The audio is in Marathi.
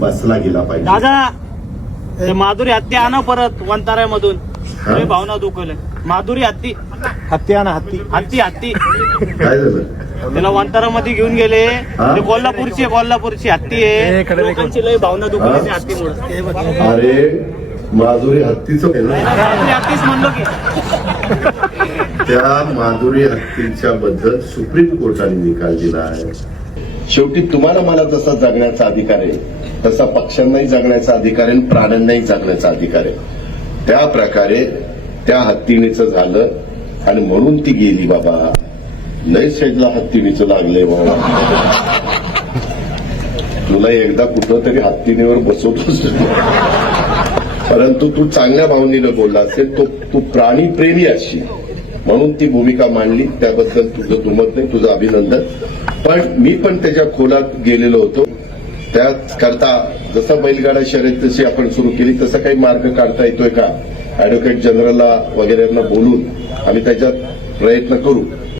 बसला गेला पाहिजे. दादा ते माधुरी हत्ती आणा परत वंताऱ्यामधून. लय भावना दुखवले. माधुरी हत्ती हत्ती आणा हत्ती. हत्ती हत्ती काय झालं? त्याला वंतारामध्ये घेऊन गेले. ते कोल्हापूरची हत्ती आहे. लोकांची लय भावना दुखवली त्या हत्तीमुळे. अरे माधुरी हत्तीचं आहे ना? माधुरी हत्तीच म्हणलो की. त्या माधुरी हत्तीच्या बद्दल सुप्रीम कोर्टाने निकाल दिला आहे. शेवटी तुम्हाला मला जसा जगण्याचा अधिकार आहे तसा पक्ष्यांनाही जगण्याचा अधिकार आहे, प्राण्यांनाही जगण्याचा अधिकार आहे. त्या प्रकारे त्या हत्तीणीचं झालं आणि म्हणून ती गेली. बाबा लय शेजला हत्तीणीचं लागलंय बाबा. तुला एकदा कुठं तरी हत्तीणीवर बसवतोस, परंतु तू चांगल्या भावनेनं बोलला असेल. तू प्राणी प्रेमी असशील म्हणून ती भूमिका मांडली. त्याबद्दल तुझं दुमत नाही, तुझं अभिनंदन. पण मी पण त्याच्या खोलात गेलेलो होतो. त्याच करता जसं बैलगाडा शर्यत तशी आपण सुरू केली तसं काही मार्ग काढता येतोय का, ऍडव्होकेट जनरलला वगैरेंना बोलून आम्ही त्याच्यात प्रयत्न करू.